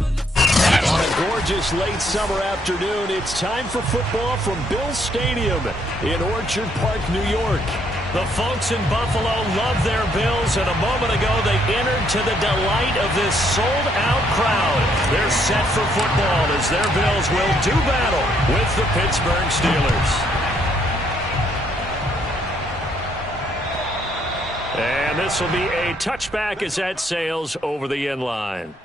On a gorgeous late summer afternoon, it's time for football from Bill Stadium in Orchard Park, New York. The folks in Buffalo love their Bills, and a moment ago they entered to the delight of this sold-out crowd. They're set for football as their Bills will do battle with the Pittsburgh Steelers. And this will be a touchback as that sails over the end line.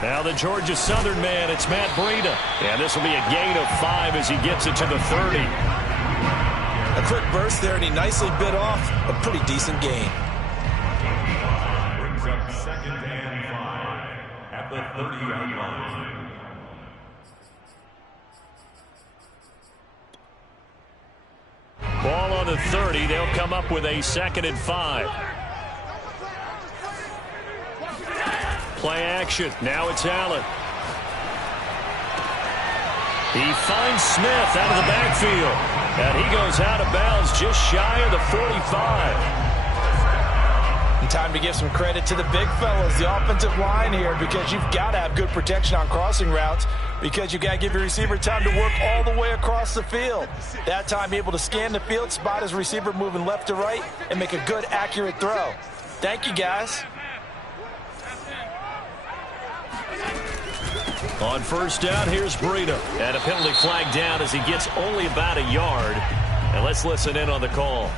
Now the Georgia Southern man, it's Matt Breida. And this will be a gain of 5 as he gets it to the 30. A quick burst there, and he nicely bit off a pretty decent gain. Brings up 2nd and 5 at the 30-yard line. Ball on the 30. They'll come up with a 2nd and 5. Play action. Now it's Allen. He finds Smith out of the backfield. And he goes out of bounds just shy of the 45. And time to give some credit to the big fellas, the offensive line here, because you've got to have good protection on crossing routes, because you got to give your receiver time to work all the way across the field. That time able to scan the field, spot his receiver moving left to right, and make a good, accurate throw. Thank you, guys. On first down, here's Breida. And a penalty flag down as he gets only about a yard. And let's listen in on the call.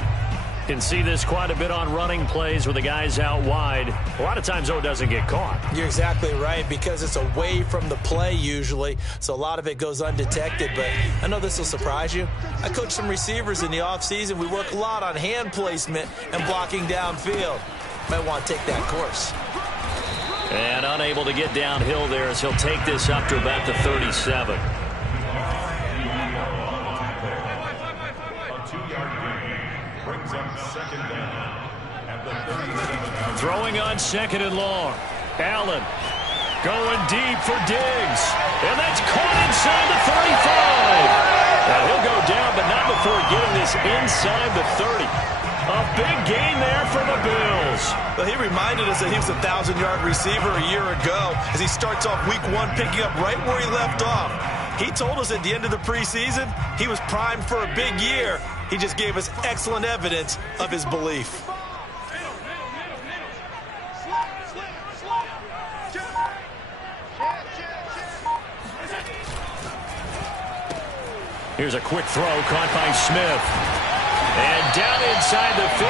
Can see this quite a bit on running plays with the guys out wide. A lot of times, though, it doesn't get caught. You're exactly right, because it's away from the play usually, so a lot of it goes undetected. But I know this will surprise you. I coach some receivers in the offseason. We work a lot on hand placement and blocking downfield. Might want to take that course. And unable to get downhill there as he'll take this up to about the 37. A 2-yard gain brings up 2nd down at the 37. Throwing on 2nd and long. Allen going deep for Diggs. And that's caught inside the 35. Now he'll go down, but not before getting this inside the 30. A big gain there for the Bills. Well, he reminded us that he was a 1,000-yard receiver a year ago as he starts off week 1 picking up right where he left off. He told us at the end of the preseason he was primed for a big year. He just gave us excellent evidence of his belief. Here's a quick throw caught by Smith. And down inside the 15,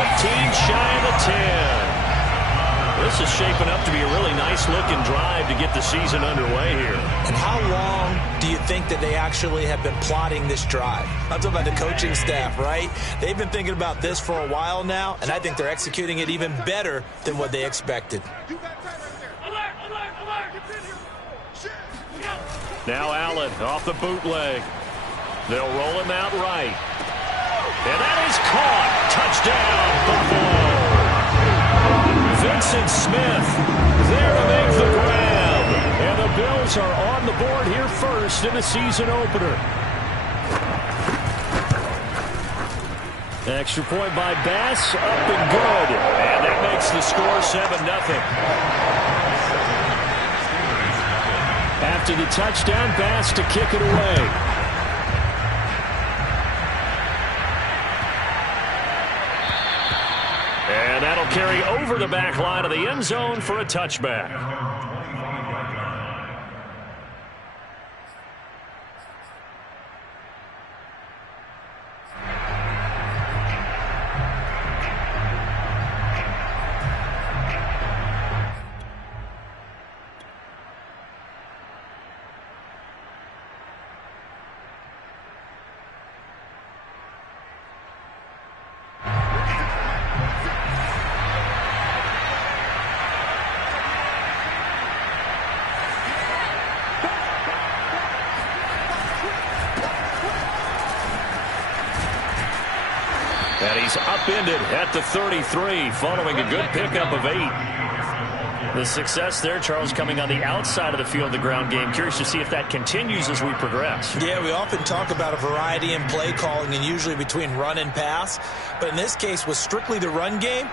shy of the 10. This is shaping up to be a really nice-looking drive to get the season underway here. And how long do you think that they actually have been plotting this drive? I'm talking about the coaching staff, right? They've been thinking about this for a while now, and I think they're executing it even better than what they expected. Now Allen off the bootleg. They'll roll him out right. And that is caught. Touchdown, Buffalo. Vincent Smith there to make the grab. And the Bills are on the board here first in the season opener. Extra point by Bass, up and good. And that makes the score 7-0. After the touchdown, Bass to kick it away. And that'll carry over the back line of the end zone for a touchback. he's upended at the 33 following a good pickup of 8. The success there, Charles, coming on the outside of the field, the ground game. Curious to see if that continues as we progress. Yeah, we often talk about a variety in play calling and usually between run and pass. But in this case, with strictly the run game,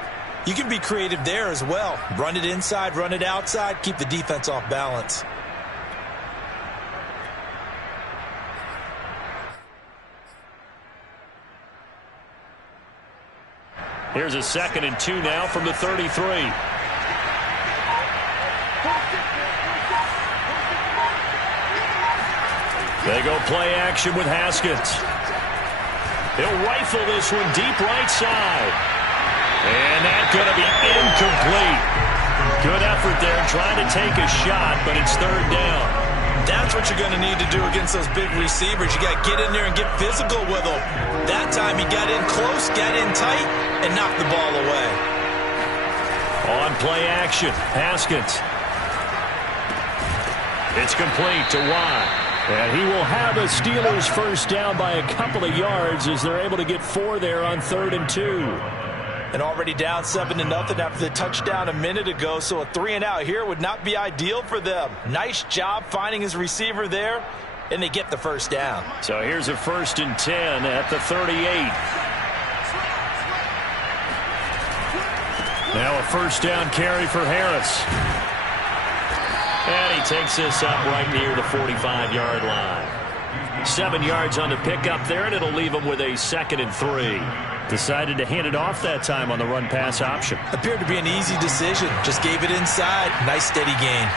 you can be creative there as well. Run it inside, run it outside, keep the defense off balance. Here's a 2nd and 2 now from the 33. They go play action with Haskins. He'll rifle this one deep right side. And that's going to be incomplete. Good effort there trying to take a shot, but it's 3rd down. That's what you're going to need to do against those big receivers. You got to get in there and get physical with them. That time he got in close, got in tight, and knocked the ball away. On play action, Haskins. It's complete to Watt. And he will have a Steelers first down by a couple of yards as they're able to get 4 there on 3rd and 2. And already down 7-0 after the touchdown a minute ago, so a 3-and-out here would not be ideal for them. Nice job finding his receiver there, and they get the first down. So here's a 1st and 10 at the 38. Now a first down carry for Harris. And he takes this up right near the 45-yard line. 7 yards on the pickup there, and it'll leave him with a 2nd and 3. Decided to hand it off that time on the run-pass option. Appeared to be an easy decision. Just gave it inside. Nice steady gain.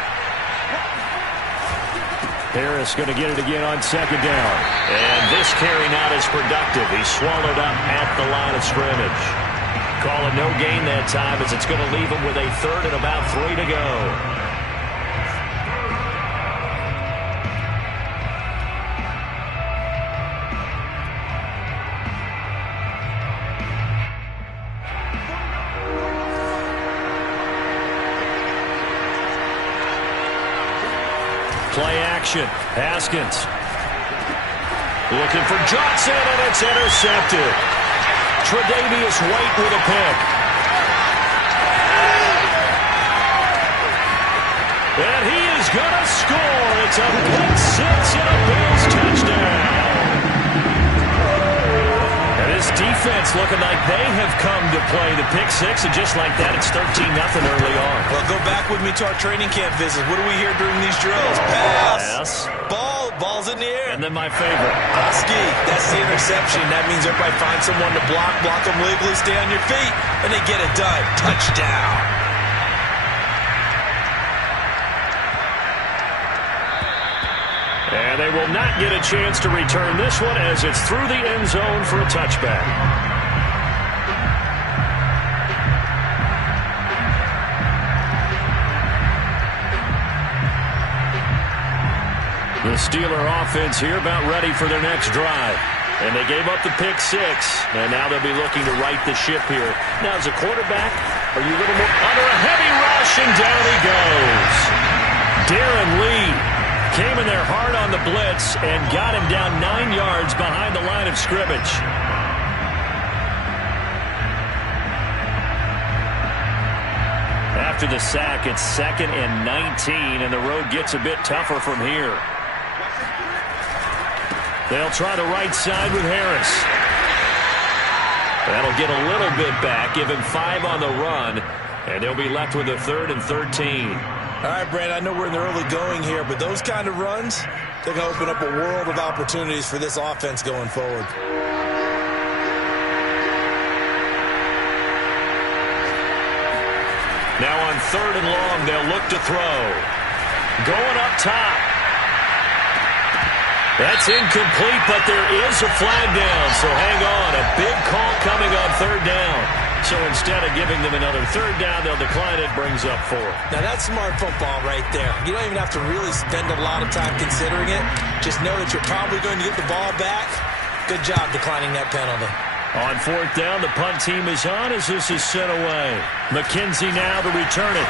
Harris going to get it again on 2nd down. And this carry not as productive. He's swallowed up at the line of scrimmage. Call it no gain that time as it's going to leave him with a 3rd and about 3 to go. Play action. Haskins. Looking for Johnson, and it's intercepted. Tre'Davious White with a pick. And he is going to score. It's a pick 6 and a Bills touchdown. And this defense looking like they have come to play the pick 6, and just like that, it's 13-0 early on. Well, go back with me to our training camp visit. What do we hear during these drills? Pass. Ball's in the air. And then my favorite. Husky. That's the interception. That means everybody finds someone to block them legally, stay on your feet, and they get it done. Touchdown. And they will not get a chance to return this one as it's through the end zone for a touchback. The Steeler offense here about ready for their next drive. And they gave up the pick 6, and now they'll be looking to right the ship here. Now, as a quarterback, are you a little more under a heavy rush, and down he goes. Darren Lee came in there hard on the blitz and got him down 9 yards behind the line of scrimmage. After the sack, it's 2nd and 19, and the road gets a bit tougher from here. They'll try the right side with Harris. That'll get a little bit back, give him 5 on the run, and they'll be left with a 3rd and 13. All right, Brad, I know we're in the early going here, but those kind of runs, they're going to open up a world of opportunities for this offense going forward. Now on 3rd and long, they'll look to throw. Going up top. That's incomplete, but there is a flag down, so hang on. A big call coming on 3rd down. So instead of giving them another 3rd down, they'll decline it, brings up 4. Now that's smart football right there. You don't even have to really spend a lot of time considering it. Just know that you're probably going to get the ball back. Good job declining that penalty. On 4th down, the punt team is on as this is sent away. McKenzie now to return it.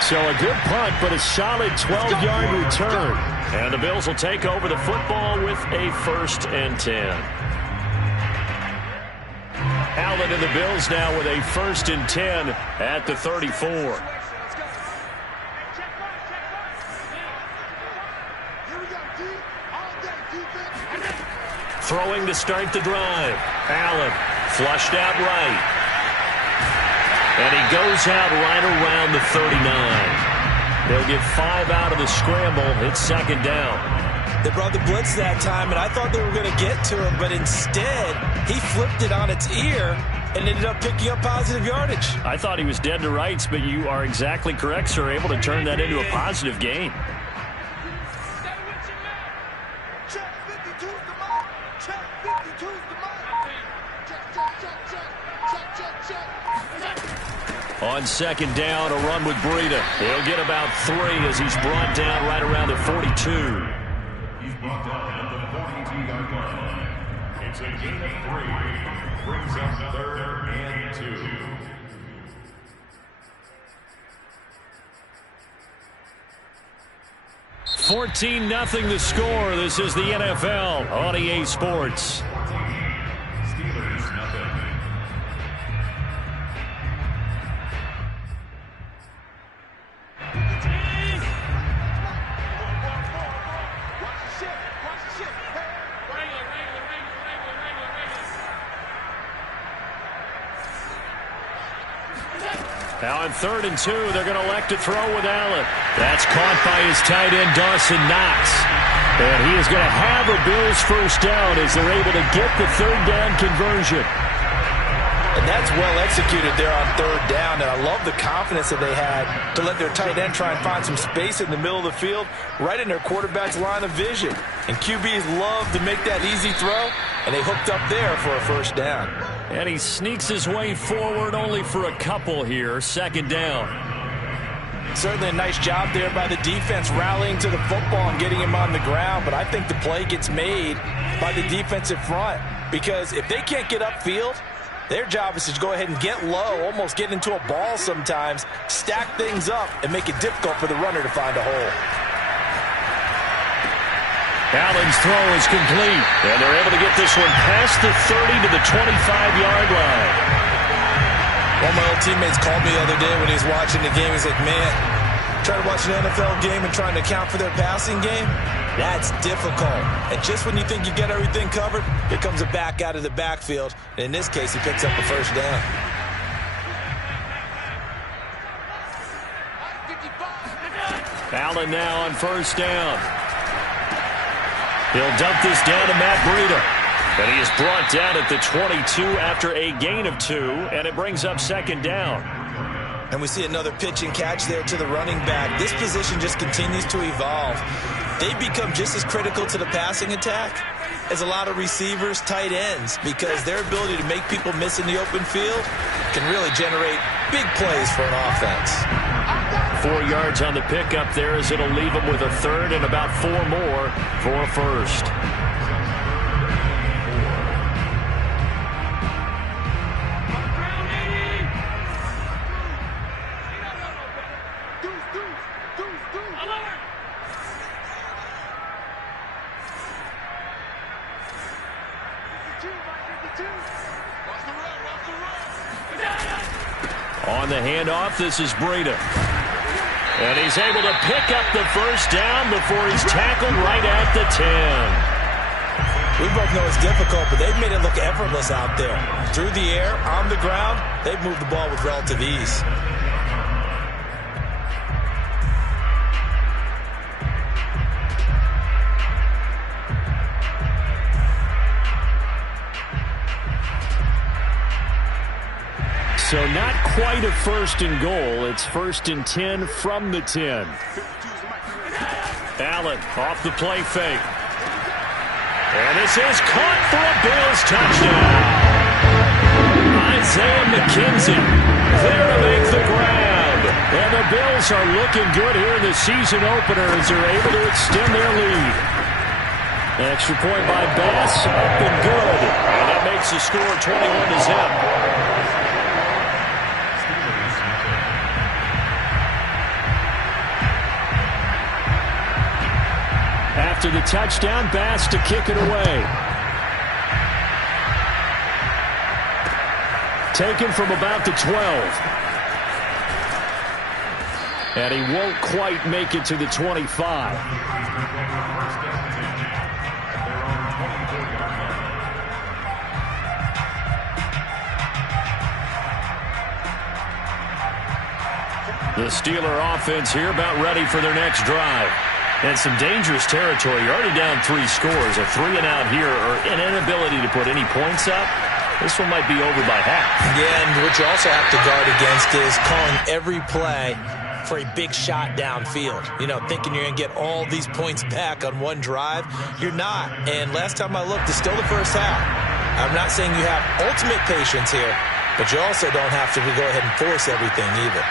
So a good punt, but a solid 12-yard return. And the Bills will take over the football with a 1st and 10. Allen and the Bills now with a 1st and 10 at the 34. Throwing to start the drive. Allen flushed out right. And he goes out right around the 39. They'll get 5 out of the scramble. It's 2nd down. They brought the blitz that time, and I thought they were going to get to him, but instead he flipped it on its ear and ended up picking up positive yardage. I thought he was dead to rights, but you are exactly correct, sir. Able to turn that into a positive gain. On 2nd down, a run with Breida. He'll get about 3 as he's brought down right around the 42. He's brought down at the 42-yard line. It's a gain of 3. Brings up 3rd and 2. $14-0 the score. This is the NFL on EA Sports. Steelers nothing. Now on 3rd and 2, they're going to elect to throw with Allen. That's caught by his tight end, Dawson Knox. And he is going to have a Bills 1st down as they're able to get the 3rd down conversion. And that's well executed there on 3rd down. And I love the confidence that they had to let their tight end try and find some space in the middle of the field, right in their quarterback's line of vision. And QBs love to make that easy throw, and they hooked up there for a 1st down. And he sneaks his way forward only for a couple here. 2nd down. Certainly a nice job there by the defense rallying to the football and getting him on the ground. But I think the play gets made by the defensive front, because if they can't get upfield, their job is to go ahead and get low, almost get into a ball sometimes, stack things up, and make it difficult for the runner to find a hole. Allen's throw is complete, and they're able to get this one past the 30 to the 25-yard line. One of my old teammates called me the other day when he was watching the game. He's like, man, trying to watch an NFL game and trying to account for their passing game, that's difficult. And just when you think you get everything covered, here comes a back out of the backfield. And in this case, he picks up a 1st down. Allen now on 1st down. He'll dump this down to Matt Breida. And he is brought down at the 22 after a gain of 2, and it brings up 2nd down. And we see another pitch and catch there to the running back. This position just continues to evolve. They become just as critical to the passing attack as a lot of receivers, tight ends, because their ability to make people miss in the open field can really generate big plays for an offense. 4 yards on the pickup there as it'll leave him with a 3rd and about 4 more for a 1st. On the handoff, this is Breida. And he's able to pick up the 1st down before he's tackled right at the 10. We both know it's difficult, but they've made it look effortless out there. Through the air, on the ground, they've moved the ball with relative ease. So not quite a 1st and goal. It's 1st and 10 from the 10. Allen off the play fake. And this is caught for a Bills touchdown. Isaiah McKenzie there to make the grab. And the Bills are looking good here in the season opener as they're able to extend their lead. Extra point by Bass, up and good. And that makes the score 21-0. After the touchdown, Bass to kick it away. taken from about the 12. And he won't quite make it to the 25. The Steeler offense here about ready for their next drive. And some dangerous territory. You're already down 3 scores. A 3-and-out here or an inability to put any points up. This one might be over by half. Yeah, and what you also have to guard against is calling every play for a big shot downfield. You know, thinking you're going to get all these points back on one drive. You're not. And last time I looked, it's still the first half. I'm not saying you have ultimate patience here, but you also don't have to go ahead and force everything either.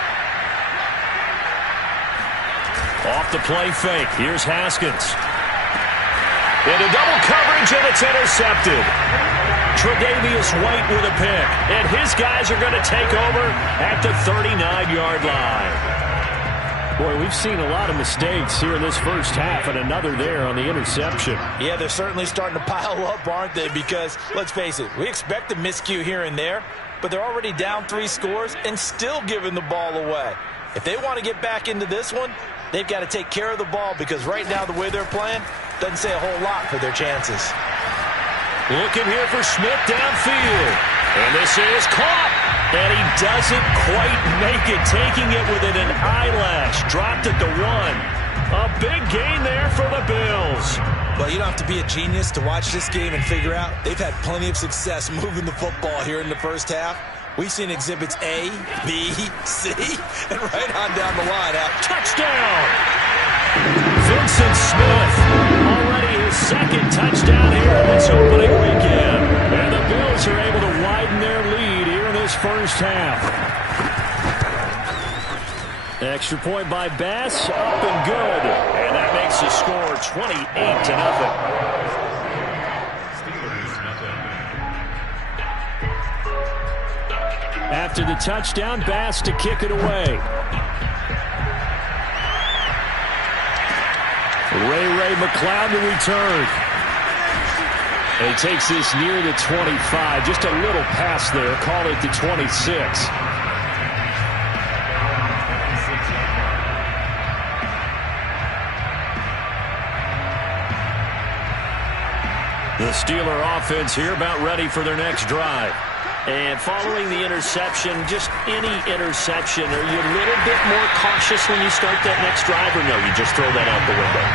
Off the play fake. Here's Haskins. Into double coverage, and it's intercepted. Tre'Davious White with a pick. And his guys are going to take over at the 39-yard line. Boy, we've seen a lot of mistakes here in this first half, and another there on the interception. Yeah, they're certainly starting to pile up, aren't they? Because, let's face it, we expect a miscue here and there, but they're already down 3 scores and still giving the ball away. If they want to get back into this one, they've got to take care of the ball, because right now the way they're playing doesn't say a whole lot for their chances. Looking here for Smith downfield. And this is caught. And he doesn't quite make it, taking it within an eyelash. Dropped at the 1. A big gain there for the Bills. Well, you don't have to be a genius to watch this game and figure out they've had plenty of success moving the football here in the first half. We've seen exhibits A, B, C, and right on down the line. Touchdown! Vincent Smith, already his second touchdown here in this opening weekend. And the Bills are able to widen their lead here in this first half. Extra point by Bass, up and good. And that makes the score 28-0. After the touchdown, Bass to kick it away. Ray McCloud to return. And he takes this near the 25. Just a little pass there. Call it the 26. The Steeler offense here about ready for their next drive. And following the interception, just any interception, are you a little bit more cautious when you start that next drive, or no, you just throw that out the window?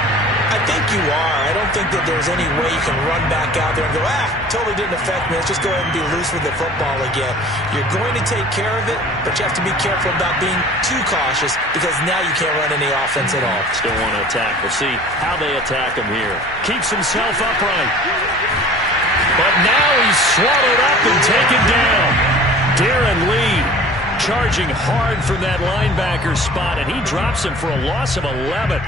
I think you are. I don't think that there's any way you can run back out there and go, totally didn't affect me. Let's just go ahead and be loose with the football again. You're going to take care of it, but you have to be careful about being too cautious, because now you can't run any offense at all. Still want to attack. We'll see how they attack him here. Keeps himself upright. But now he's swallowed up and taken down. Darren Lee charging hard from that linebacker spot, and he drops him for a loss of 11.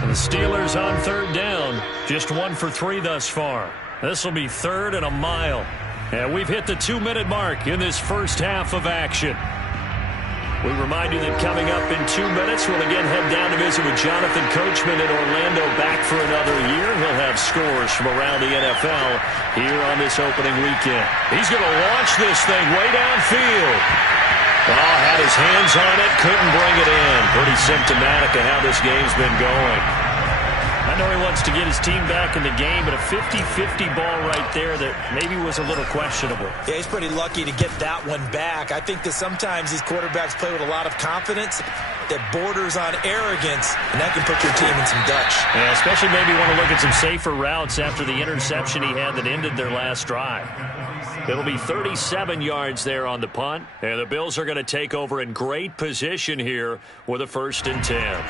And the Steelers on third down. Just 1 for 3 thus far. This will be 3rd and a mile. And we've hit the 2-minute mark in this first half of action. We remind you that coming up in 2 minutes, we'll again head down to visit with Jonathan Coachman in Orlando, back for another year. He'll have scores from around the NFL here on this opening weekend. He's going to launch this thing way downfield. Oh, had his hands on it, couldn't bring it in. Pretty symptomatic of how this game's been going. I know he wants to get his team back in the game, but a 50-50 ball right there that maybe was a little questionable. Yeah, he's pretty lucky to get that one back. I think that sometimes these quarterbacks play with a lot of confidence that borders on arrogance, and that can put your team in some Dutch. Yeah, especially maybe want to look at some safer routes after the interception he had that ended their last drive. It'll be 37 yards there on the punt, and the Bills are going to take over in great position here with a 1st and 10.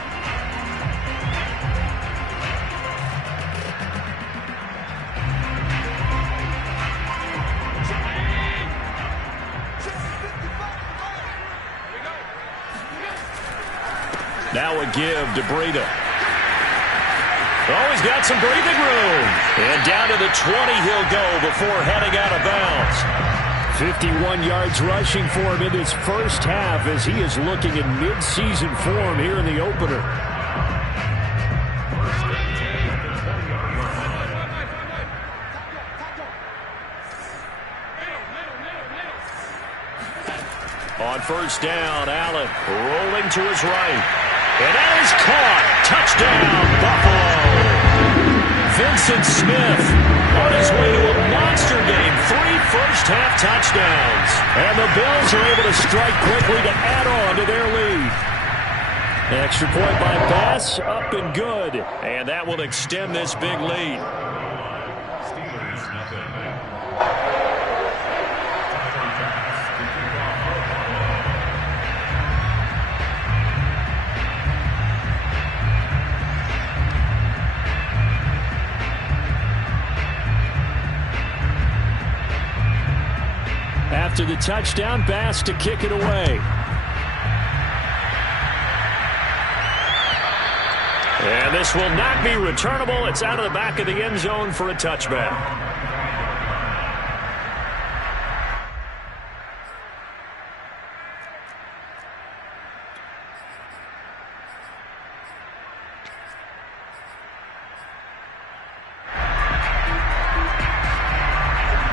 Now a give to Breida. Oh, he's got some breathing room. And down to the 20 he'll go before heading out of bounds. 51 yards rushing for him in this first half as he is looking in mid-season form here in the opener. On first down, Allen rolling to his right. And that is caught. Touchdown, Buffalo. Vincent Smith on his way to a monster game. 3 first-half touchdowns. And the Bills are able to strike quickly to add on to their lead. Extra point by Bass, up and good. And that will extend this big lead. After the touchdown, Bass to kick it away. And this will not be returnable. It's out of the back of the end zone for a touchback.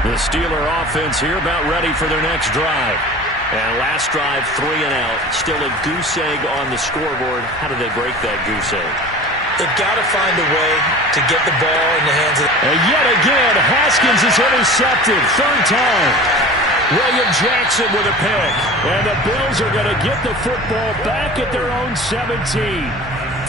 The Steeler offense here about ready for their next drive. And last drive, 3 and out. Still a goose egg on the scoreboard. How do they break that goose egg? They've got to find a way to get the ball in the hands of... And yet again, Haskins is intercepted. 3rd time. William Jackson with a pick. And the Bills are going to get the football back at their own 17.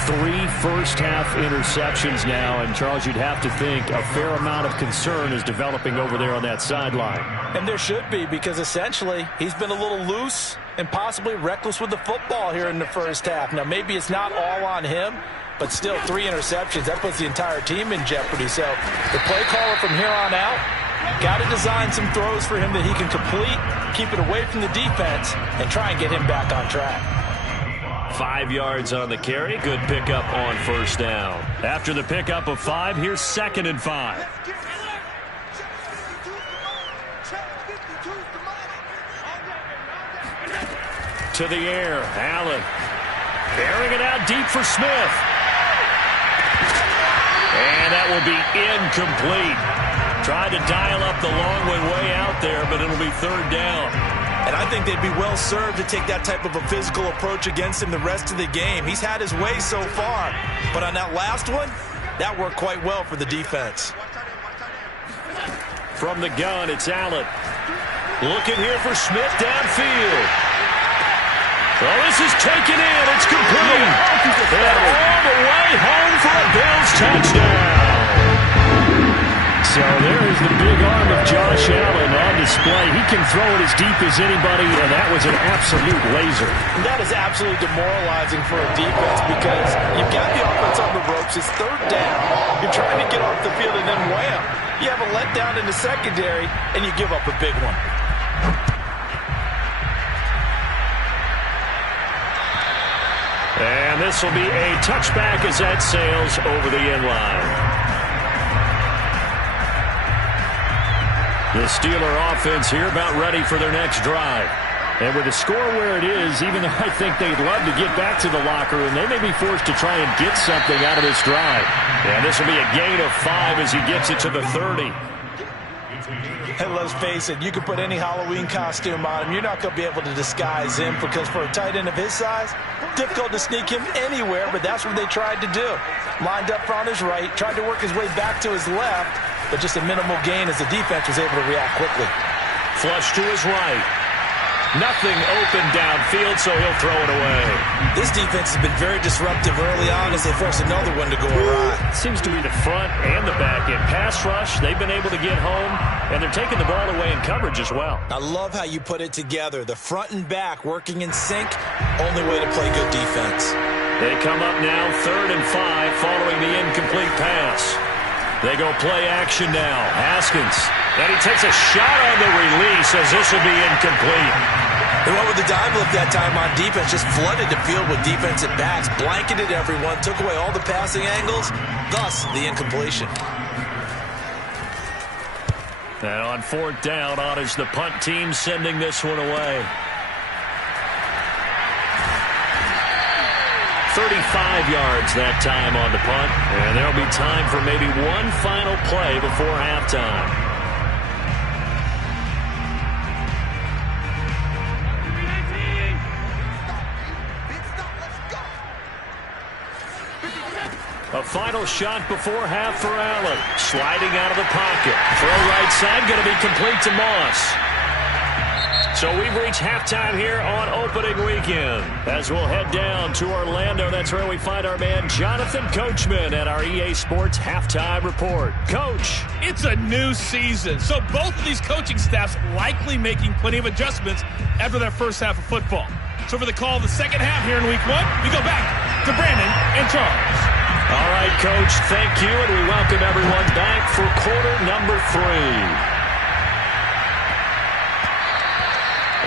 3 first-half interceptions now, and Charles, you'd have to think a fair amount of concern is developing over there on that sideline. And there should be, because essentially he's been a little loose and possibly reckless with the football here in the first half. Now, maybe it's not all on him, but still 3 interceptions. That puts the entire team in jeopardy. So the play caller from here on out got to design some throws for him that he can complete, keep it away from the defense, and try and get him back on track. 5 yards on the carry. Good pickup on first down. After the pickup of 5, here's 2nd and 5. To the air, Allen. Airing it out deep for Smith. And that will be incomplete. Tried to dial up the long way out there, but it'll be 3rd down. And I think they'd be well served to take that type of a physical approach against him the rest of the game. He's had his way so far, but on that last one, that worked quite well for the defense. From the gun, it's Allen. Looking here for Smith downfield. Well, this is taken in. It's complete. And all the way home for a Bills touchdown. So there is the big arm of Josh Allen on display. He can throw it as deep as anybody, and that was an absolute laser. And that is absolutely demoralizing for a defense because you've got the offense on the ropes. It's 3rd down. You're trying to get off the field, and then wham, you have a letdown in the secondary, and you give up a big one. And this will be a touchback as that sails over the end line. The Steeler offense here about ready for their next drive. And with the score where it is, even though I think they'd love to get back to the locker room, they may be forced to try and get something out of this drive. And this will be a gain of 5 as he gets it to the 30. And let's face it, you can put any Halloween costume on him. You're not going to be able to disguise him because for a tight end of his size, difficult to sneak him anywhere, but that's what they tried to do. Lined up on his right, tried to work his way back to his left, but just a minimal gain as the defense was able to react quickly. Flush to his right. Nothing open downfield, so he'll throw it away. This defense has been very disruptive early on as they force another one to go awry. Seems to be the front and the back end. Pass rush, they've been able to get home, and they're taking the ball away in coverage as well. I love how you put it together. The front and back working in sync, only way to play good defense. They come up now 3rd and 5 following the incomplete pass. They go play action now. Haskins. And he takes a shot on the release as this will be incomplete. They went with the dive lift that time on defense, just flooded the field with defensive backs, blanketed everyone, took away all the passing angles, thus the incompletion. And on 4th down, honors the punt team sending this one away. 35 yards that time on the punt, and there'll be time for maybe one final play before halftime. final shot before half for Allen. Sliding out of the pocket. Throw right side, going to be complete to Moss. So we've reached halftime here on opening weekend. As we'll head down to Orlando, that's where we find our man Jonathan Coachman at our EA Sports Halftime Report. Coach. It's a new season, so both of these coaching staffs likely making plenty of adjustments after their first half of football. So for the call of the second half here in week one, we go back to Brandon and Charles. All right, Coach, thank you, and we welcome everyone back for quarter number 3.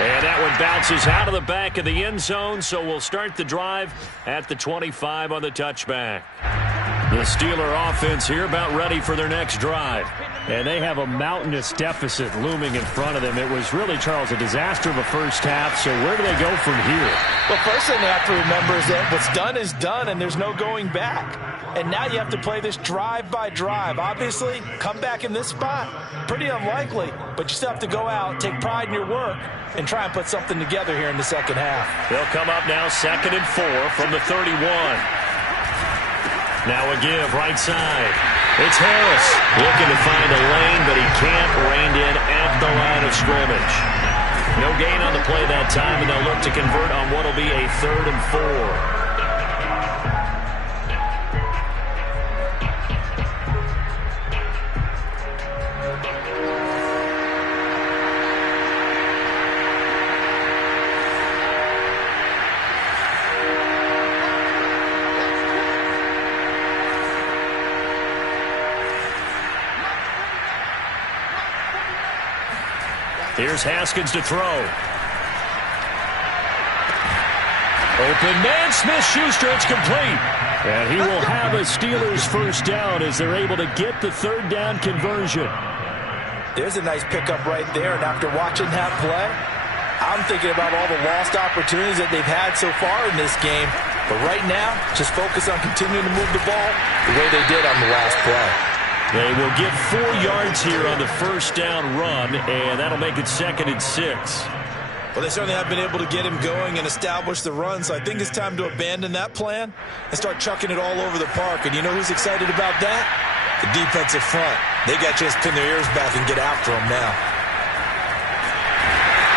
And that one bounces out of the back of the end zone, so we'll start the drive at the 25 on the touchback. The Steeler offense here about ready for their next drive. And they have a mountainous deficit looming in front of them. It was really, Charles, a disaster of a first half, so where do they go from here? Well, first thing they have to remember is that what's done is done, and there's no going back. And now you have to play this drive by drive. Obviously, come back in this spot, pretty unlikely, but you still have to go out, take pride in your work, and try and put something together here in the second half. They'll come up now 2nd and 4 from the 31. Now a give right side. It's Harris looking to find a lane, but he can't rein in at the line of scrimmage. No gain on the play that time, and they'll look to convert on what will be a 3rd and 4. Here's Haskins to throw. Open man, Smith-Schuster, it's complete. And he will have a Steelers first down as they're able to get the 3rd down conversion. There's a nice pickup right there, and after watching that play, I'm thinking about all the lost opportunities that they've had so far in this game. But right now, just focus on continuing to move the ball the way they did on the last play. They will get 4 yards here on the first down run, and that'll make it 2nd and 6. Well, they certainly have been able to get him going and establish the run, so I think it's time to abandon that plan and start chucking it all over the park. And you know who's excited about that? The defensive front. They got a chance to pin their ears back and get after him now.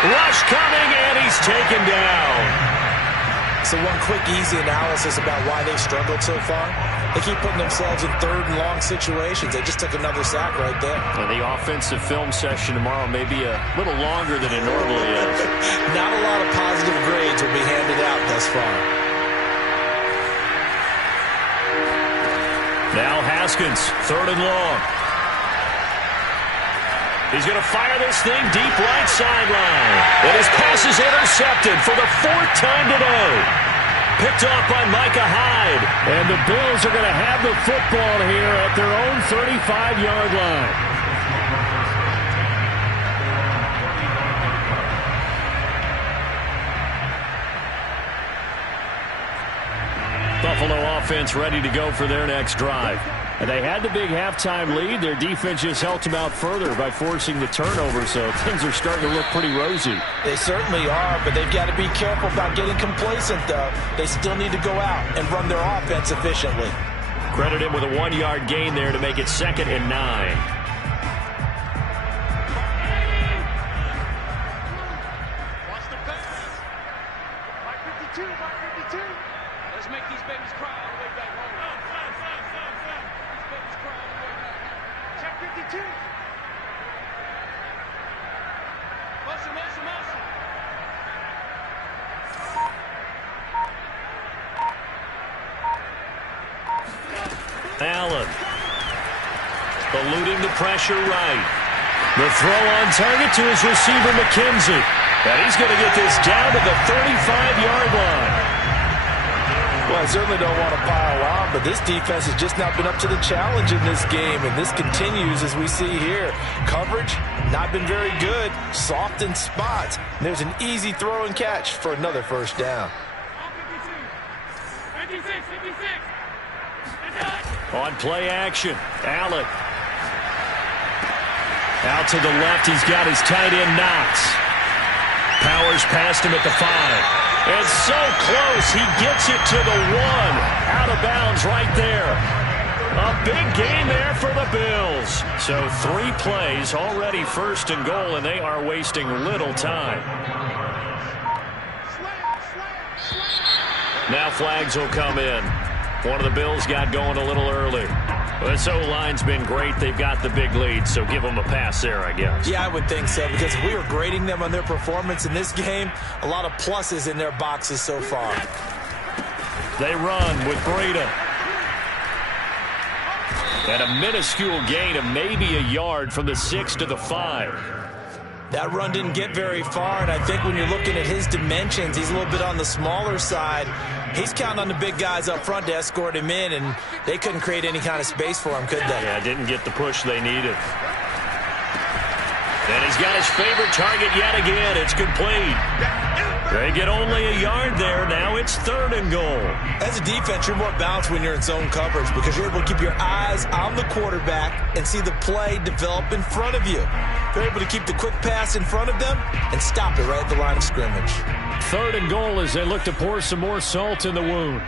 Rush coming, and he's taken down. So one quick, easy analysis about why they've struggled so far. They keep putting themselves in 3rd and long situations. They just took another sack right there. And the offensive film session tomorrow may be a little longer than it normally is. Not a lot of positive grades will be handed out thus far. Now Haskins, 3rd and long. He's going to fire this thing deep right sideline. And his pass is intercepted for the 4th time today. Picked off by Micah Hyde. And the Bills are going to have the football here at their own 35-yard line. Buffalo offense ready to go for their next drive. And they had the big halftime lead. Their defense just helped them out further by forcing the turnover, so things are starting to look pretty rosy. They certainly are, but they've got to be careful about getting complacent, though. They still need to go out and run their offense efficiently. Credit him with a 1-yard gain there to make it 2nd and 9. Allen eluding the pressure right. The throw on target to his receiver McKenzie. And he's going to get this down to the 35-yard line. Well, I certainly don't want to pile on, but this defense has just not been up to the challenge in this game, and this continues as we see here. Coverage, not been very good, soft in spots. And there's an easy throw and catch for another first down. On play action, Allen. Out to the left, he's got his tight end Knox. Powers past him at the 5. And so close, he gets it to the 1. Out of bounds right there. A big gain there for the Bills. So 3 plays, already 1st and goal, and they are wasting little time. Now flags will come in. One of the Bills got going a little early. This O-line's been great. They've got the big lead, so give them a pass there, I guess. Yeah, I would think so, because if we were grading them on their performance in this game, a lot of pluses in their boxes so far. They run with Breida. And a minuscule gain of maybe a yard from the 6 to the 5. That run didn't get very far, and I think when you're looking at his dimensions, he's a little bit on the smaller side. He's counting on the big guys up front to escort him in, and they couldn't create any kind of space for him, could they? Yeah, didn't get the push they needed. And he's got his favorite target yet again. It's complete. They get only a yard there. Now it's 3rd and goal. As a defense, you're more balanced when you're in zone coverage because you're able to keep your eyes on the quarterback and see the play develop in front of you. You're able to keep the quick pass in front of them and stop it right at the line of scrimmage. 3rd and goal as they look to pour some more salt in the wound.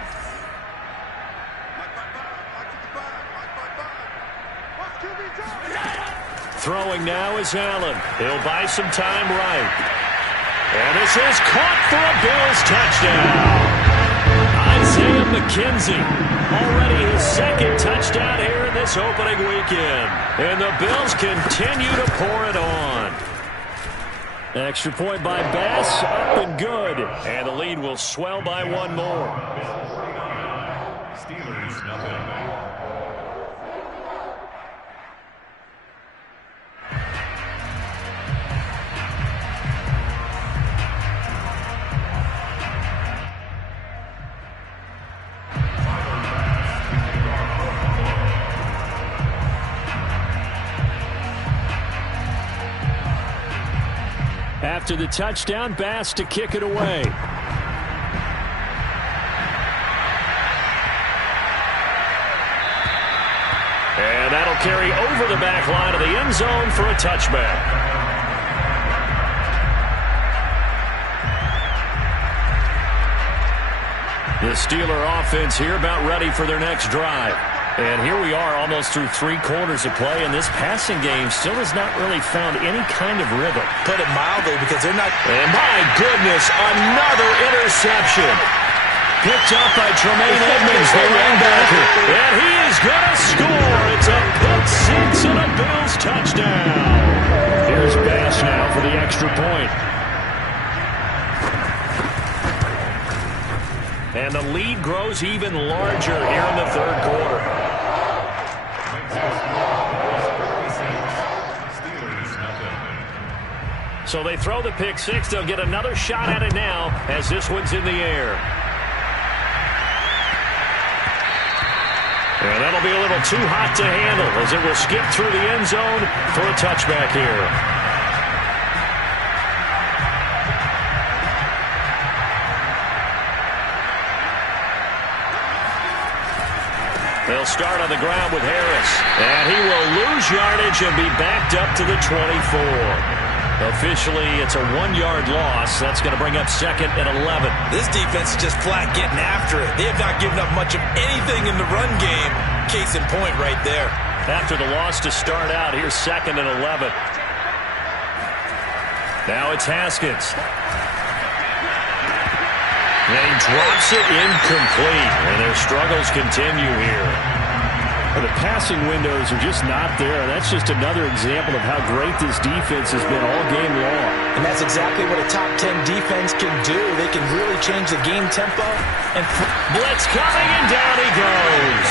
Throwing now is Allen. He'll buy some time right. And this is caught for a Bills touchdown. Isaiah McKenzie, already his 2nd touchdown here in this opening weekend. And the Bills continue to pour it on. Extra point by Bass, up and good. And the lead will swell by 1 more. Steelers, nothing. After the touchdown, Bass to kick it away. And that'll carry over the back line of the end zone for a touchback. The Steeler offense here about ready for their next drive. And here we are almost through 3 quarters of play, and this passing game still has not really found any kind of rhythm. Put it mildly, because they're not... And my goodness, another interception. Picked up by Tremaine Edmonds, the linebacker. And he is going to score. It's a pick 6 and a Bills touchdown. Here's Bass now for the extra point. And the lead grows even larger here in the 3rd quarter. So they throw the pick 6. They'll get another shot at it now as this one's in the air. And that'll be a little too hot to handle as it will skip through the end zone for a touchback here. They'll start on the ground with Harris. And he will lose yardage and be backed up to the 24. Officially, it's a 1-yard loss. That's going to bring up 2nd and 11. This defense is just flat getting after it. They have not given up much of anything in the run game. Case in point right there. After the loss to start out, here's 2nd and 11. Now it's Haskins. And he drops it incomplete. And their struggles continue here. Well, the passing windows are just not there. That's just another example of how great this defense has been all game long. And that's exactly what a top 10 defense can do. They can really change the game tempo. And blitz coming, and down he goes.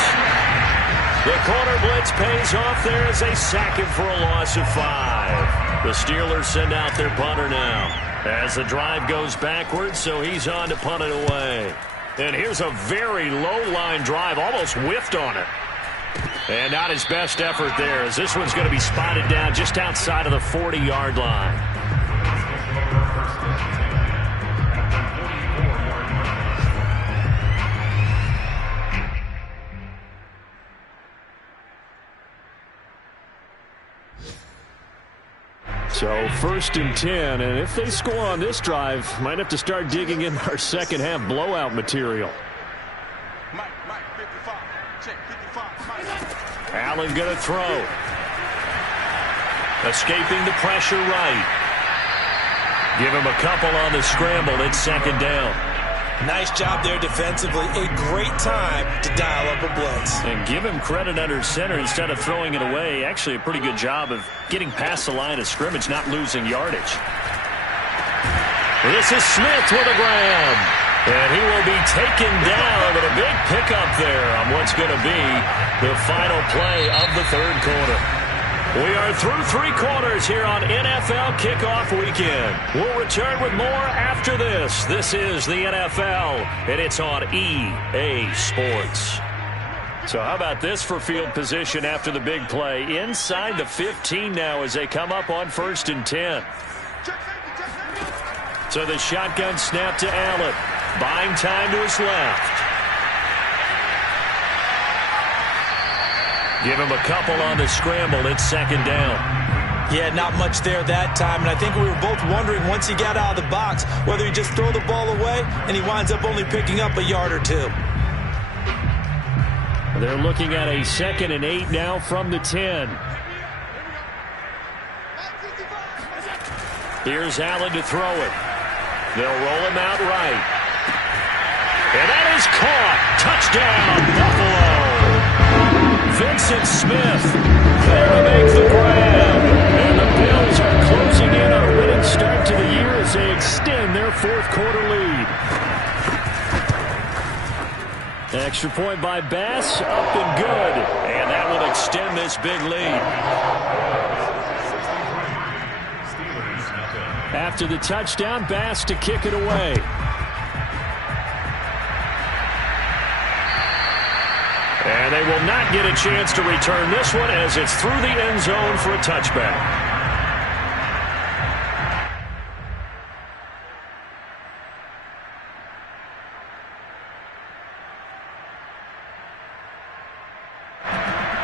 The corner blitz pays off there as they sack him for a loss of 5. The Steelers send out their punter now as the drive goes backwards, so he's on to punt it away. And here's a very low-line drive, almost whiffed on it. And not his best effort there, as this one's going to be spotted down just outside of the 40-yard line. So 1st and 10, and if they score on this drive, might have to start digging in our second half blowout material. Mike, 55, check 55, Mike. Allen going to throw. Escaping the pressure right. Give him a couple on the scramble. It's second down. Nice job there defensively. A great time to dial up a blitz. And give him credit under center instead of throwing it away. Actually a pretty good job of getting past the line of scrimmage, not losing yardage. This is Smith with a grab. And he will be taken down, but a big pickup there on what's going to be the final play of the third quarter. We are through 3 quarters here on NFL Kickoff Weekend. We'll return with more after this. This is the NFL, and it's on EA Sports. So how about this for field position after the big play? Inside the 15 now as they come up on 1st and 10. So the shotgun snap to Allen. Buying time to his left. Give him a couple on the scramble. It's second down. Yeah, not much there that time. And I think we were both wondering once he got out of the box whether he just throw the ball away and he winds up only picking up a yard or 2. They're looking at a 2nd and 8 now from the 10. Here's Allen to throw it. They'll roll him out right. And that is caught. Touchdown, Buffalo. Vincent Smith there to make the grab. And the Bills are closing in on a winning start to the year as they extend their 4th quarter lead. Extra point by Bass, up and good. And that will extend this big lead. After the touchdown, Bass to kick it away. And they will not get a chance to return this one as it's through the end zone for a touchback.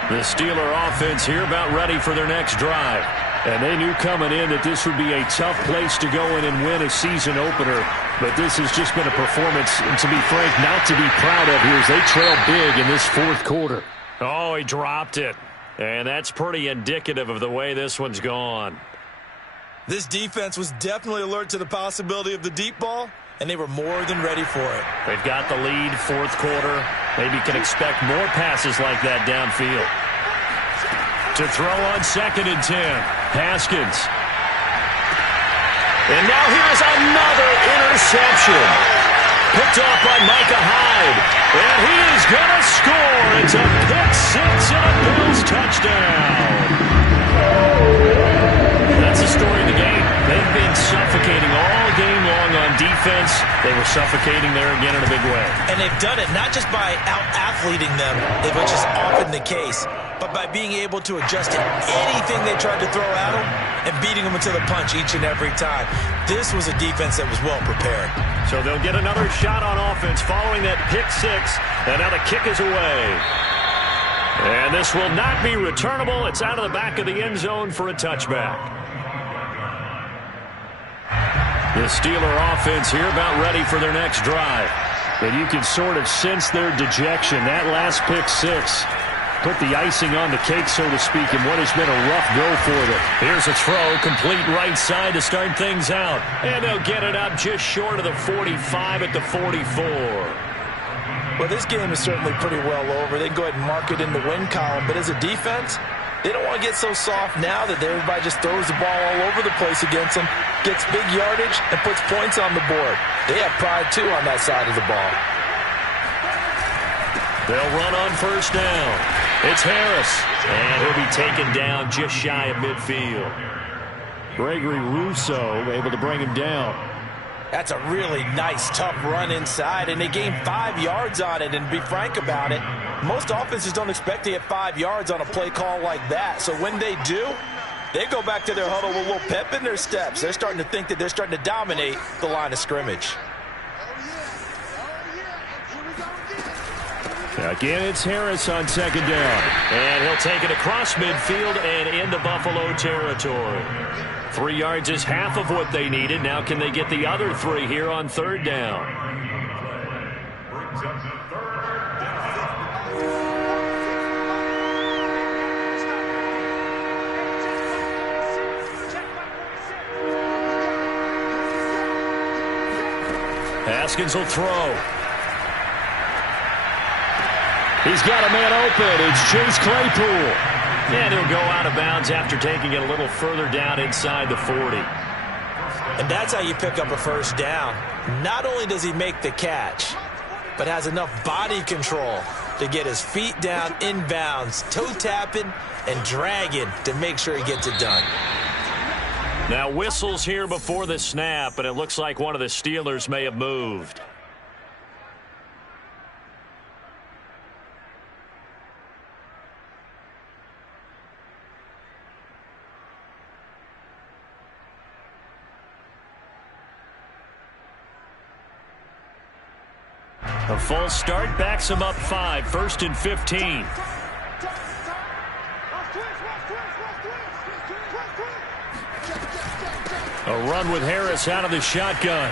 The Steeler offense here about ready for their next drive. And they knew coming in that this would be a tough place to go in and win a season opener. But this has just been a performance, and to be frank, not to be proud of here as they trail big in this 4th quarter. Oh, he dropped it. And that's pretty indicative of the way this one's gone. This defense was definitely alert to the possibility of the deep ball, and they were more than ready for it. They've got the lead, 4th quarter. Maybe can expect more passes like that downfield. To throw on 2nd and 10. Haskins. And now here's another interception. Picked off by Micah Hyde. And he is going to score. It's a pick 6 and a Bills touchdown. That's the story of the game. They've been suffocating all game long on defense. They were suffocating there again in a big way. And they've done it not just by out-athleting them, which is often the case, but by being able to adjust to anything they tried to throw at them and beating them into the punch each and every time. This was a defense that was well prepared. So they'll get another shot on offense following that pick 6, and now the kick is away. And this will not be returnable. It's out of the back of the end zone for a touchback. The Steeler offense here about ready for their next drive. And you can sort of sense their dejection. That last pick 6 put the icing on the cake, so to speak, in what has been a rough go for them. Here's a throw, complete right side to start things out. And they'll get it up just short of the 45 at the 44. Well, this game is certainly pretty well over. They can go ahead and mark it in the win column. But as a defense, they don't want to get so soft now that everybody just throws the ball all over the place against them, gets big yardage, and puts points on the board. They have pride, too, on that side of the ball. They'll run on 1st down. It's Harris, and he'll be taken down just shy of midfield. Gregory Rousseau able to bring him down. That's a really nice, tough run inside, and they gained 5 yards on it. And to be frank about it, most offenses don't expect to get 5 yards on a play call like that. So when they do, they go back to their huddle with a little pep in their steps. They're starting to think that they're starting to dominate the line of scrimmage. Again, it's Harris on 2nd down. And he'll take it across midfield and into Buffalo territory. 3 yards is half of what they needed. Now can they get the other 3 here on 3rd down? Haskins will throw. He's got a man open. It's Chase Claypool. And he'll go out of bounds after taking it a little further down inside the 40. And that's how you pick up a first down. Not only does he make the catch, but has enough body control to get his feet down inbounds, toe tapping and dragging to make sure he gets it done. Now whistles here before the snap, and it looks like one of the Steelers may have moved. A false start backs him up 5, 1st and 15. A run with Harris out of the shotgun.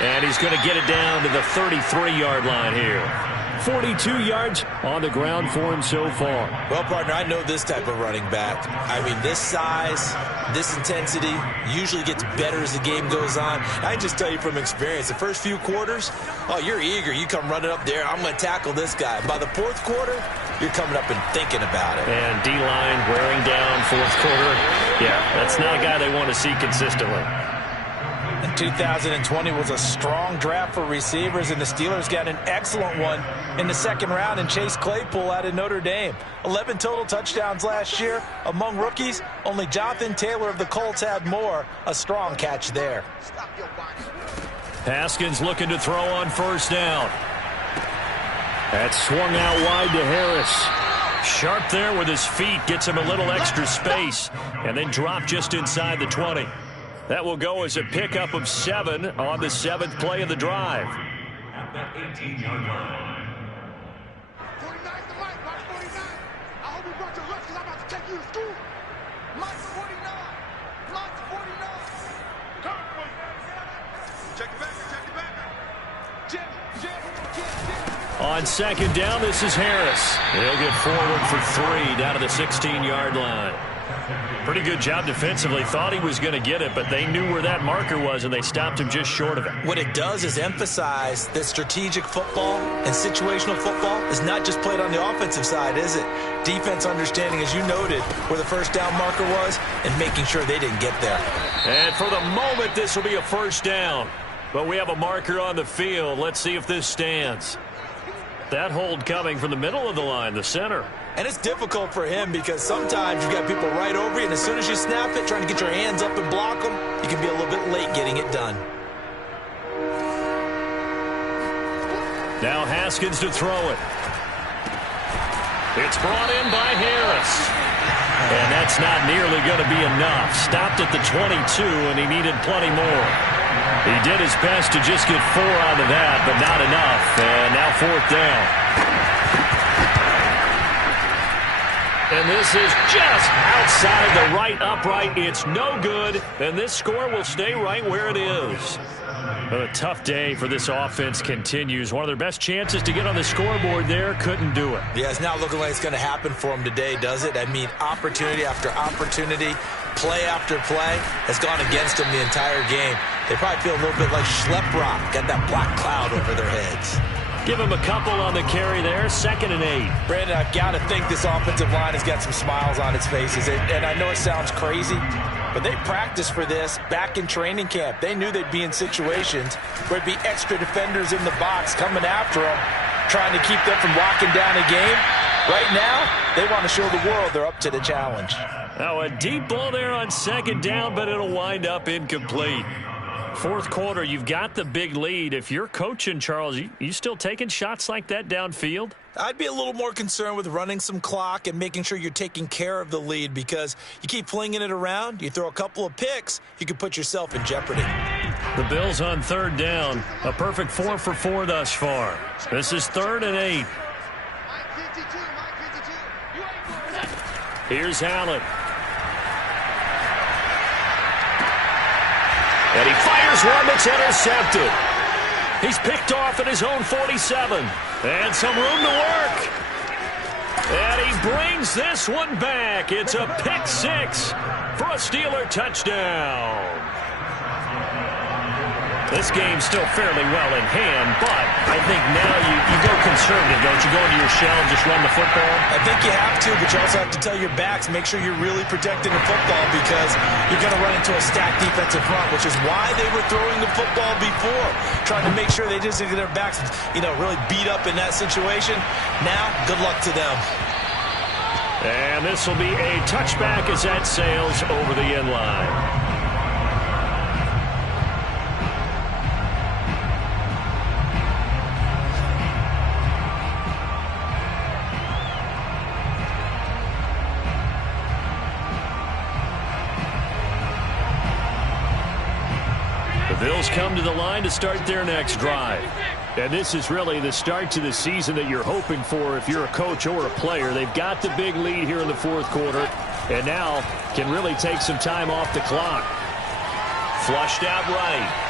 And he's going to get it down to the 33-yard line here. 42 yards on the ground for him so far. Well, partner, I know this type of running back. I mean, this size, this intensity usually gets better as the game goes on. I can just tell you from experience, the first few quarters, oh, you're eager. You come running up there, I'm going to tackle this guy. By the fourth quarter, you're coming up and thinking about it. And D-line wearing down fourth quarter. Yeah, that's not a guy they want to see consistently. 2020 was a strong draft for receivers, and the Steelers got an excellent one in the second round in Chase Claypool out of Notre Dame. 11 total touchdowns last year. Among rookies, only Jonathan Taylor of the Colts had more. A strong catch there. Haskins looking to throw on first down. That swung out wide to Harris. Sharp there with his feet, gets him a little extra space, and then dropped just inside the 20. That will go as a pickup of 7 on the 7th play of the drive. At that 18-yard line. 49 to Mike, Mark 49. I hope you brought your lunch because I'm about to take you to school. Mike 49. Mike 49. Come on. Check the back. Check the back. Jim. On second down, this is Harris. He'll get forward for 3 down to the 16-yard line. Pretty good job defensively. Thought he was going to get it, but they knew where that marker was, and they stopped him just short of it. What it does is emphasize that strategic football and situational football is not just played on the offensive side, is it? Defense understanding, as you noted, where the first down marker was and making sure they didn't get there. And for the moment, this will be a first down. But we have a marker on the field. Let's see if this stands. That hold coming from the middle of the line, the center. And it's difficult for him because sometimes you've got people right over you, and as soon as you snap it, trying to get your hands up and block them, you can be a little bit late getting it done. Now Haskins to throw it. It's brought in by Harris. And that's not nearly going to be enough. Stopped at the 22, and he needed plenty more. He did his best to just get 4 out of that, but not enough. And now 4th down. And this is just outside the right upright. It's no good, and this score will stay right where it is. But a tough day for this offense continues. One of their best chances to get on the scoreboard there, couldn't do it. Yeah, it's not looking like it's going to happen for them today, does it? I mean, opportunity after opportunity, play after play has gone against them the entire game. They probably feel a little bit like Schlep Rock, got that black cloud over their heads. Give him a couple on the carry there, 2nd and 8. Brandon, I've got to think this offensive line has got some smiles on its faces. And I know it sounds crazy, but they practiced for this back in training camp. They knew they'd be in situations where there'd be extra defenders in the box coming after them, trying to keep them from locking down a game. Right now, they want to show the world they're up to the challenge. Now a deep ball there on 2nd down, but it'll wind up incomplete. 4th quarter, you've got the big lead. If you're coaching, Charles, you still taking shots like that downfield? I'd be a little more concerned with running some clock and making sure you're taking care of the lead, because you keep flinging it around, you throw a couple of picks, you could put yourself in jeopardy. The Bills on 3rd down. A perfect 4 for 4 thus far. This is 3rd and 8. Here's Allen. And he fires one that's intercepted. He's picked off at his own 47. And some room to work. And he brings this one back. It's a pick 6 for a Steeler touchdown. This game's still fairly well in hand, but I think now you go conservative, don't you? Go into your shell and just run the football? I think you have to, but you also have to tell your backs, make sure you're really protecting the football because you're going to run into a stacked defensive front, which is why they were throwing the football before, trying to make sure they just get their backs, really beat up in that situation. Now, good luck to them. And this will be a touchback as that sails over the end line. The Bills come to the line to start their next drive. And this is really the start to the season that you're hoping for if you're a coach or a player. They've got the big lead here in the fourth quarter and now can really take some time off the clock. Flushed out right.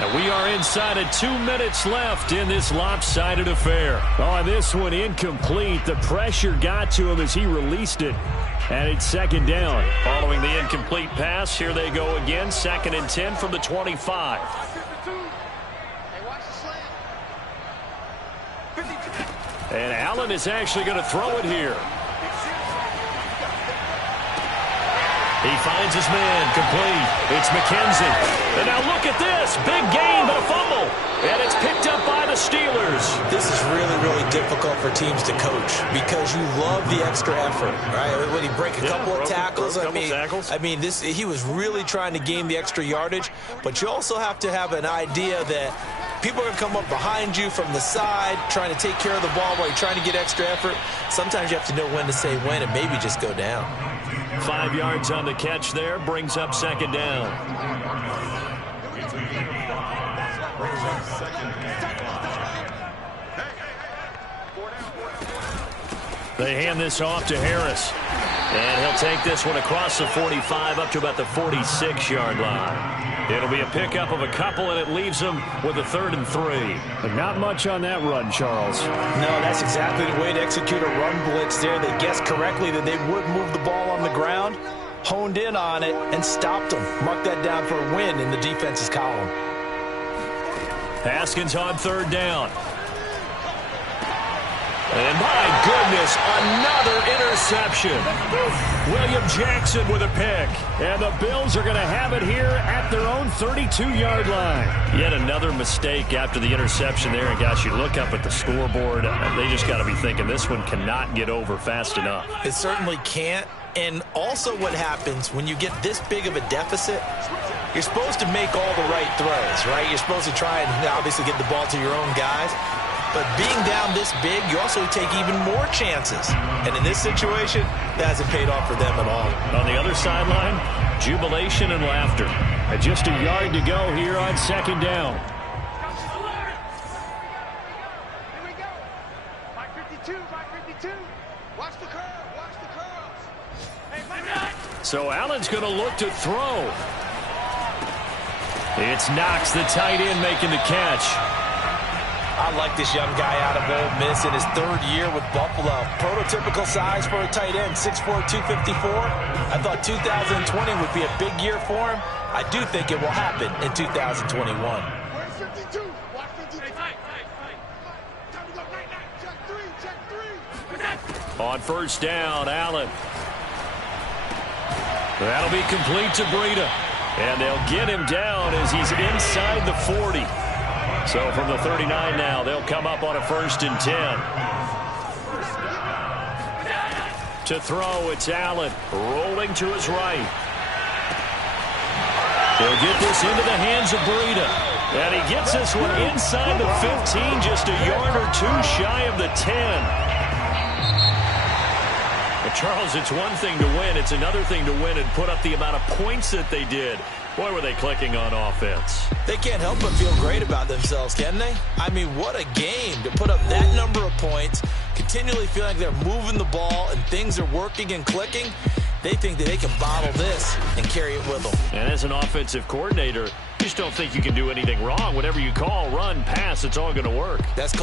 And we are inside of 2 minutes left in this lopsided affair. On this one, incomplete. The pressure got to him as he released it. And it's second down. Following the incomplete pass, here they go again. 2nd and 10 from the 25. And Allen is actually going to throw it here. He finds his man, complete. It's McKenzie. And now look at this. Big gain, but a fumble. And it's picked up by the Steelers. This is really, really difficult for teams to coach because you love the extra effort, right? When he break a couple of tackles, he was really trying to gain the extra yardage, but you also have to have an idea that people are going to come up behind you from the side trying to take care of the ball while you're trying to get extra effort. Sometimes you have to know when to say when and maybe just go down. 5 yards on the catch there, brings up second down. They hand this off to Harris. And he'll take this one across the 45 up to about the 46-yard line. It'll be a pickup of a couple, and it leaves them with a 3rd and 3. But not much on that run, Charles. No, that's exactly the way to execute a run blitz there. They guessed correctly that they would move the ball on the ground, honed in on it, and stopped them. Mark that down for a win in the defense's column. Haskins on 3rd down. And my goodness, another interception. William Jackson with a pick. And the Bills are going to have it here at their own 32-yard line. Yet another mistake after the interception there. And gosh, you look up at the scoreboard, they just got to be thinking this one cannot get over fast enough. It certainly can't. And also what happens when you get this big of a deficit, you're supposed to make all the right throws, right? You're supposed to try and obviously get the ball to your own guys. But being down this big, you also take even more chances. And in this situation, that hasn't paid off for them at all. On the other sideline, jubilation and laughter. And just a yard to go here on second down. Here we go. 552, 552. Watch the curve, watch the curves. Hey, so Allen's going to look to throw. It's Knox, the tight end, making the catch. I like this young guy out of Ole Miss in his 3rd year with Buffalo. Prototypical size for a tight end, 6'4", 254. I thought 2020 would be a big year for him. I do think it will happen in 2021. where's 52? Watch 52. Time to go. Night. Check three. On 1st down, Allen. That'll be complete to Breida. And they'll get him down as he's inside the 40. So from the 39 now, they'll come up on a 1st and 10. To throw, it's Allen rolling to his right. He'll get this into the hands of Breida. And he gets this one inside the 15, just a yard or two shy of the 10. But Charles, it's one thing to win. It's another thing to win and put up the amount of points that they did. Boy, were they clicking on offense. They can't help but feel great about themselves, can they? I mean, what a game to put up that number of points, continually feeling like they're moving the ball and things are working and clicking. They think that they can bottle this and carry it with them. And as an offensive coordinator, you just don't think you can do anything wrong. Whatever you call, run, pass, it's all going to work. That's called